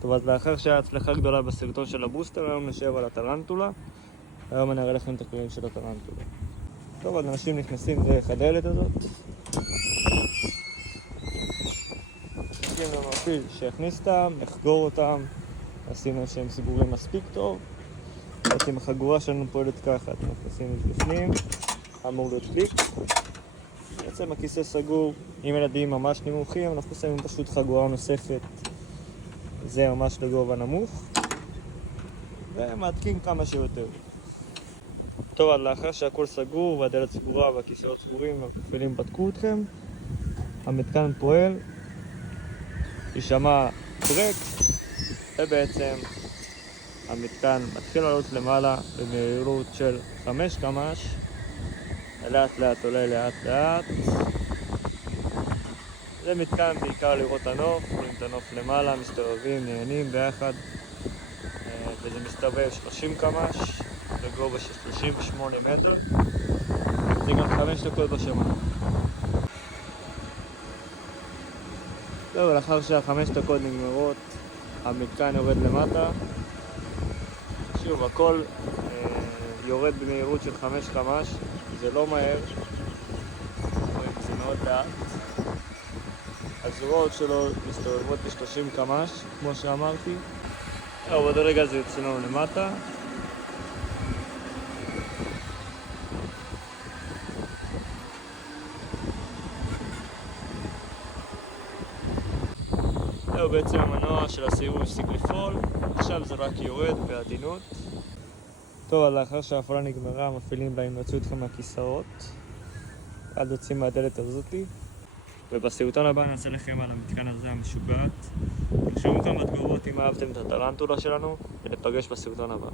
טוב, אז לאחר שהיה הצלחה גדולה בסרטון של הבוסטר, היום נשב על הטרנטולה. היום אני אראה לכם את הכלים של הטרנטולה. טוב, אז אנשים נכנסים דרך הדלת הזאת. נשים למפעיל שיכניס אותם, יחגור אותם, נשים שהם סיגורים מספיק טוב. בעצם החגורה שלנו פועלת ככה, אתם מכניסים את בפנים, אמור להיות קליק. בעצם הכיסא סגור, עם ילדים ממש נמוכים, אנחנו שמים פשוט חגורה נוספת. זה ממש לגובה נמוך, ומעתקים כמה שיותר. טוב, אז לאחר שהכל סגור והדלת סגורה והכיסאות סגורים והכפלים בדקו אתכם, המתקן פועל, יישמע ברקס, ובעצם המתקן מתחיל לעלות למעלה במהירות של 5 קמ"ש, לאט לאט עולה לאט לאט. זה מתקן בעיקר לראות הנוף, רואים את הנוף למעלה, מסתובבים, נהנים ביחד, וזה מסתובב 30 קמ"ש בגובה של 38 מטר. זה גם 5 דקות בשמיים. טוב, לאחר שה5 דקות נגמרות, המתקן יורד למטה. שוב, הכל יורד במהירות של 5 קמ"ש, זה לא מהר, זה מאוד לאט. הזרועות שלו מסתובבות ב-30 קמ"ש, כמו שאמרתי. עוד רגע זה יוצא לנו למטה. זהו, בעצם המנוע של הסיבוב הפסיק לפעול, עכשיו זה רק יורד בעדינות. טוב, אז לאחר שההפעלה נגמרה, מפעילים לה ימצאו אתכם מהכיסאות עד יוצאים מהדלת הזאתי. ובסרטון הבא נעשה לכם על המתקן הזה המשוגעת. תרשמו כמה תגובות אם אהבתם את הטרנטולה שלנו, ונפגש בסרטון הבא.